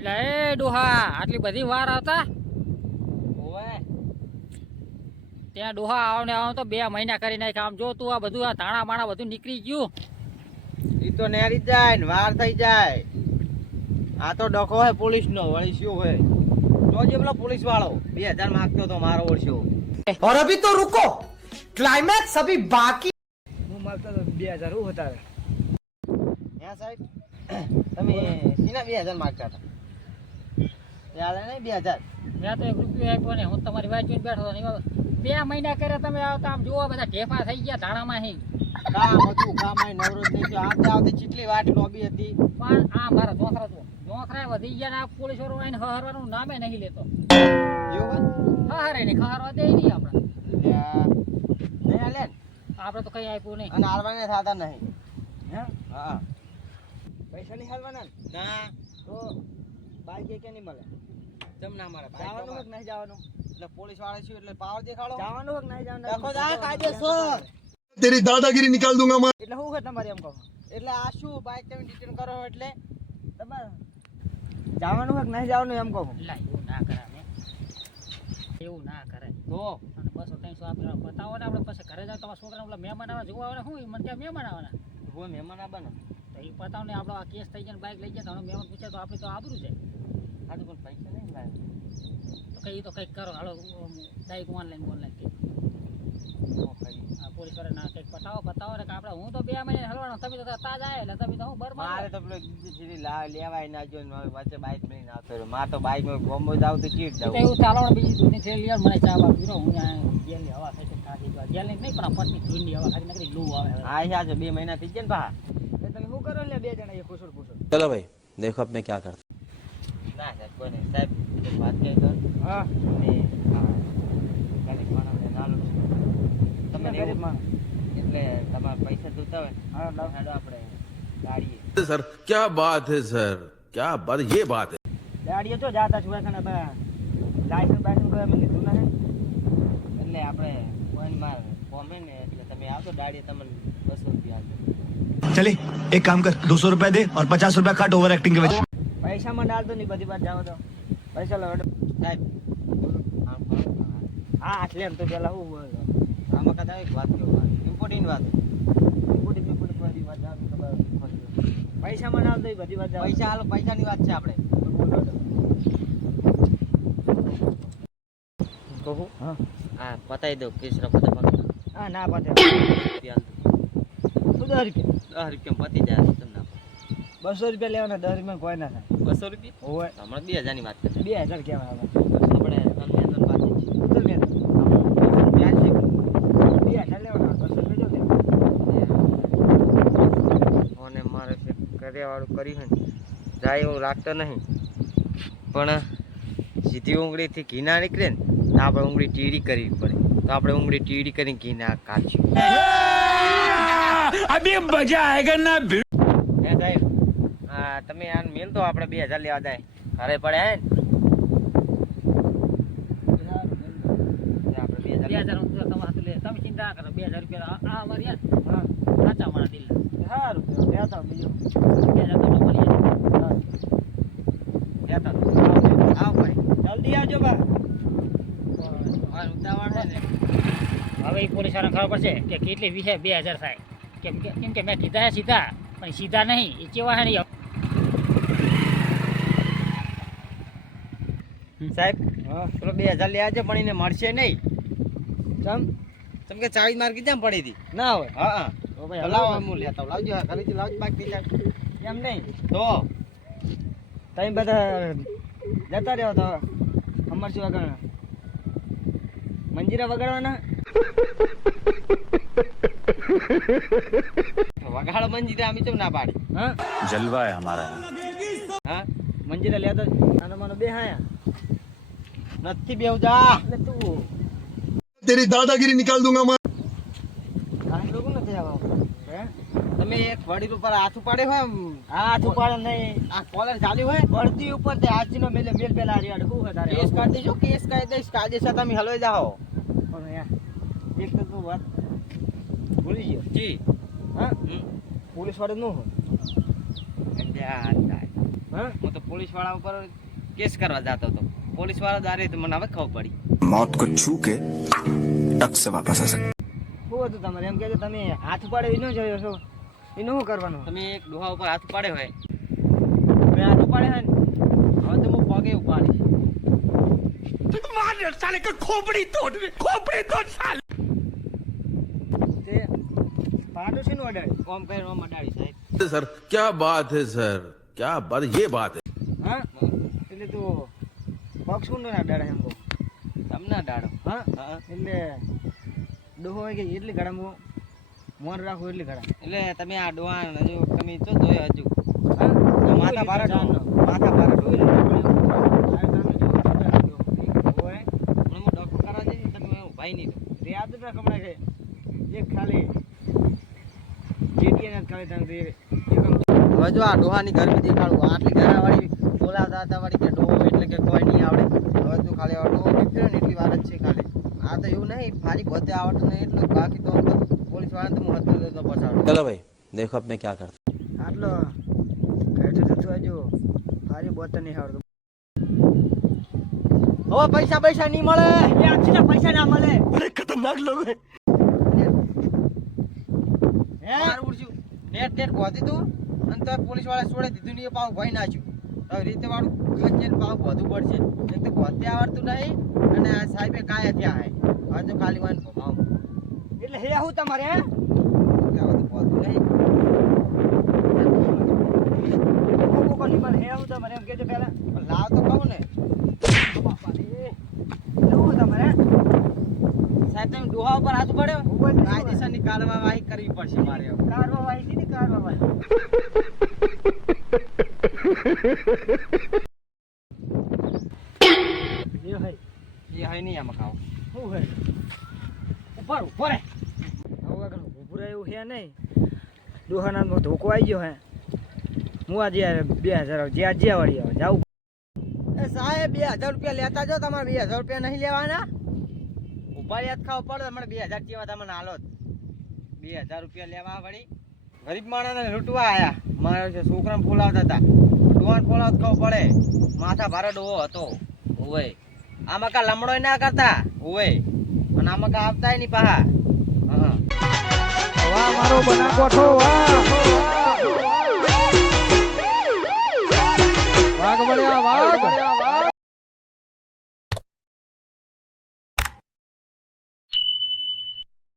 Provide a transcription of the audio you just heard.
એટલે એ ડોહા આટલી બધી વાર આવતા ઓવે ત્યાં ડોહા આવને આવ તો બે મહિના કરી નાખ્યા આમ જો તું આ બધું આ ધાણા બાણા બધું નીકળી ગયું ઈ તો નેરી જાય ને વાર થઈ જાય આ તો ડખો હે પોલીસ નો વળી શું હે તો જે પેલો પોલીસ વાળો બે હજાર માંગતો તો મારો ઓળશો और अभी तो रुको क्लाइमैक्स अभी बाकी હું માગતો તો બે હજાર હું હતા હે સાહેબ તમે શીના બે હજાર માંગતા હતા ચાલે નહીં બે હજાર. મેં તો એક રૂપિયો આપ્યો ને હું તમારી વાત જોઈને બેઠો હતો બે મહિના કર્યા તમે આવતા આમ જોવા બધા ઢેફા થઈ ગયા ધાણામાં હે. કામ હતું કામ અહીં નવરો જ નહીં થયો આવતે આવતે ચીટલી વાટ લોબી હતી. પણ આ મારા ચોથરા તો ચોથરા વધી ગયા ને આ પોલીસ વાળો આઈને હરવાનું નામે નહીં લેતો. એવું હરે ને ખહરવા દે નહીં આપણે. નહીં ને. આપણે તો કઈ આપ્યું નહીં. અને હાલવાને થતા નહીં. હે? હા. પૈસા નહીં હાલવાના ના. તો બાઈક કે નહીં મળે? જમ ના મળે જવાનું કે નહીં જવાનું? એટલે પોલીસવાળા છું એટલે પાવર દેખાડો. જવાનું કે નહીં જવાનું? લખો દા કાયદે સર. તેરી દાદાગીરી નિકાલ દઉંગા मैं એટલે હું કે તમારે એમ કહો? એટલે આ શું બાઈક તમે ડિટેન કરો એટલે? તમારે જવાનું હોય નહીં જવાનું એમ કહો? લા એવું ના કરે એવું ના કરે તો? અને બસો ત્રણસો આપણે બતાવો ને આપણે પછી ઘરે જાવ તમારા છોકરા ઓલા મહેમાન આવે જોવા આવે હું મને ત્યાં મહેમાન આવવાના? હું મહેમાન આવવાના તો એ પતાવો ને આપણો આ કેસ થઈ જાય બાઇક લઈ જાય તો મહેમાન પૂછે તો આપણે તો આબરું જાય. આ તો પણ પૈસા નહીં લાવે તો કઈ તો કંઈક કરો હાલો ડાયરેક્ટ ઓનલાઈન ઓનલાઈન કે શું કરીએ? આ પોલીસ વાળા ના કંઈક બતાવો બતાવો ને કે આપણે હું તો બે મહિને હલવાનો તમે તો તાજ આવે એટલે તમે તો હું બરબાદ મારે તો પેલો બીજી સીડી લા- લેવાય ના જો ને હવે વચ્ચે બાઇક લઈને આવતો રહ્યો મારે તો બાઇક માં ગોમો જાવ તો ચીડ તો જાવ એવું ચાલો ને બીજી ધૂની થેલી યાર મને ચા બાપ પીરો હું અહીંયા જેલની હવા ખાઈ છે કાઢી દો જેલની નહીં પણ આ પટની ધૂળની હવા ખાઈ નકરી લૂ આવે આ છે આજે બે મહિના થઈ ગયા ને પા એ તમે શું કરો એટલે બે જણા એ કુસુર કુસુર चलो भाई देखो अब मैं क्या करता ના સાહેબ કોઈ નહીં સાહેબ એક વાત કહી દો હા ને આ ગરીબ માણસને નાનું છે. તમે તમે ગરીબ માણસ એટલે તમારે પૈસા જોતા હોય હા તો લાવ હેડો આપણે ગાડીએ सर क्या बात है सर क्या बात ये बात है ગાડીએ તો જાતા છું એખાને બા લાયસન્સ બાયસન્સ કોઈ અમે લીધું નથી એટલે આપણે કોઈ માર કોમે ને એટલે તમે આવતો ગાડીએ તમને બસો રૂપિયા આપજો चले एक काम कर दो सौ रुपया दे और पचास रुपया काट ओवर एक्टिंग के वजह પૈસા માં ડાલતો નહીં બધી વાત જાવ તો. પૈસા લો હેડો. સાહેબ. હા આટલે એમ તો પેલા હું બોલો. આમાં કદાચ એક વાત કહું ઇમ્પોર્ટન્ટ વાત. ઇમ્પોર્ટન્ટ ઇમ્પોર્ટન્ટ બધી વાત જાવ તો પૈસા માં ડાલતો બધી વાત જાવ પૈસા હાલો પૈસાની વાત છે આપણે. કહું હા. હા પતાવી દઉં કેસરા પતા હા ના પાતે રૂપિયા દસ રૂપિયા. દસ રૂપિયા પતી જાય તમને. બસો રૂપિયા લેવાના દસ રૂપિયા કોઈ ના થાય. બસો રૂપિયા? હોય. હમણાં બે હજારની વાત કરીએ બે હજાર કહેવાય આપણે આપણે બે હજાર બાકી બે કર્યું છે જાય એવું નહીં. પણ સીધી ઉંગળીથી ઘી નીકળે ને તો આપણે ઉંગળી ટીડી કરવી પડે. તો આપણે ઉંગળી ટીડી કરીને ઘી ના કાઢશું અભી મજા આયેગા ના ભીડ હા તમે આને મેલ તો આપણે બે હજાર લેવા જાય. ઘરે પડે હે બે હજાર તમે ચિંતા કરો. બે હજાર રૂપિયા આ આ અમારી હા. સાચા મારા દિલ તો લેતા બીજું. બે હજાર તમને મળી જાય લેતા તો. ભાઈ. જલ્દી આવજો બા. હા હવે પોલીસ વાળાને ખબર પડશે કે કેટલી વિશે બે હજાર થાય. કેમ કે કેમ કે મેં કીધા સીધા પણ સીધા નહીં. એ કેવા હે નહીં સાહેબ હા. પેલો બે હજાર લે આવજો પણ એને મળશે નહીં. ચમ? તમે કે ચાવી માર કીધા પડી હતી ના હોય? હા હા. તો ભાઈ લાવો. હું લેતા લાવજો ખાલી લાવજો બાકી લઈ એમ નહીં. તો? તમે બધા જતા રહ્યો તો અમર શું આગળ? વગાડવાના? વગાડો મંજીરા અમે ચમ ના પાડી? હા? જલવા અમારા હા? મંજીરા લેતો આનો માનો બે હાયા નથી બેવજા. તું તેરી દાદાગીરી નિકાલ દઉંગા मैं તમે એક વડીલ ઉપર હાથ ઉપાડે હોય હાથ ઉપાડે નહીં. આ કોલર ચાલી હોય? વળતી ઉપર તે આજનો મેલ મેલ પેલા રી અડકું વધારે કેસ કરી દેજો કેસ કરી દઈશ. કાયદેસર તમે હલવાઈ જાઓ. પણ એક તો તું વાત ભૂલી ગયો. જી. હા? પોલીસ વાળો નું હોય. હા? હું તો પોલીસવાળા ઉપર કેસ કરવા જતો હતો. પોલીસ વાળા દારે તો મને હવે ખબર પડી મોત કો છૂ કે ટક સે વાપસ આ શકે શું હતું તમારે એમ કે તમે હાથ પાડે એનો જોયો છો એનું શું કરવાનું તમે એક ડોહા ઉપર હાથ પાડ્યો હોય મેં હાથ પાડ્યો હોય ને હવે તો હું પગે ઉપાડીશ મારે સાલે કે ખોપડી તોડ ખોપડી તોડ સાલે તે પાડો છે નો અડાડી ઓમ કઈ ઓમ અડાડી સાહેબ સર ક્યા બાત હે સર ક્યા બાત યે બાત હે હા એટલે તો શું ના અડાડે એમ બહુ તમને ડાળો? હા. હા. એટલે ડોહો કે એટલી ઘડામાં મોન રાખું એટલી ઘડા એટલે તમે આ ડોહા હજુ તમે તો જોયો હજુ. માથા ભારે માથા ભારે ને તમે ભાઈ નહીં યાદ જ રાખ કે એક ખાલી જેટીએ ખાલી તને તે એકમ હવે જો આ ડોહાની ગરમી દેખાડું. આટલી ગરાવાળી ઓલા દાતા વાળી કે ડોહો એટલે કે કોઈ નહીં આવડે. હવે તું ખાલી હવે ડોહો ને એટલી વાર છે ખાલી. આ તો એવું નહીં ખાલી બધે આવડતું નહીં એટલું બાકી તો પોલીસ વાળાને તો હું હતું તો પછાડું ચલો ભાઈ દેખો આપણે ક્યાં કરતા આટલો બેઠો તો જો ખાલી બોતર નહીં આવડતું. હવે પૈસા પૈસા નહીં મળે. એ આખી પૈસા ના મળે. અરે ખતરનાક લોકો. હે? ઉડશું નેટ નેટ ગોતી તું. અને તો પોલીસવાળા છોડી દીધું ને એ પાછું ભાઈ નાખ્યું. હવે રીતે વાળું ખંજેર પાછું વધુ પડશે. એક તો ગોતી આવડતું નહીં અને આ સાહેબે કાયા થયા હે. હવે તો ખાલી વાન ભાવ એટલે હે હું તમારે હવે તો ગોતું નહીં. લાવ તો કહું ને બાપા રે એવું હું તમારે હે? સાહેબ તમે ડોહા ઉપર હાથ પડ્યો હું બોલ કાયદેસરની કાર્યવાહી કરવી પડશે મારે કાર્યવાહી હતી ને કારવા વાળી એ હે એ હવે નહીં આમાં ખાવ. શું હે ઉપર ઉપર હે હવે આગળ ઉભું એવું છે નહીં. દોહાના ધોકો આવી ગયો હે. હું આજે બે હજાર જ્યાં જ્યાં વળી આવે જાઉં. એ સાહેબ બે હજાર રૂપિયા લેતા જો તમારે બે હજાર રૂપિયા નહીં લેવાના? ઊભા યાદ ખાવ પડે મને બે હજાર જેવા તમને હાલો. બે હજાર રૂપિયા લેવા વળી. ગરીબ માણસને લૂંટવા આવ્યા મારા છોકરાને ફોલાવતા હતા. ડોહાને ફોલાવત ખાવ પડે. માથા ભારે ડોવો હતો. હોય આમાં કા લમડો ના કરતા? હોય અને આમાં કા આવતા નહીં પાહા. હા. મારો બનાકોઠો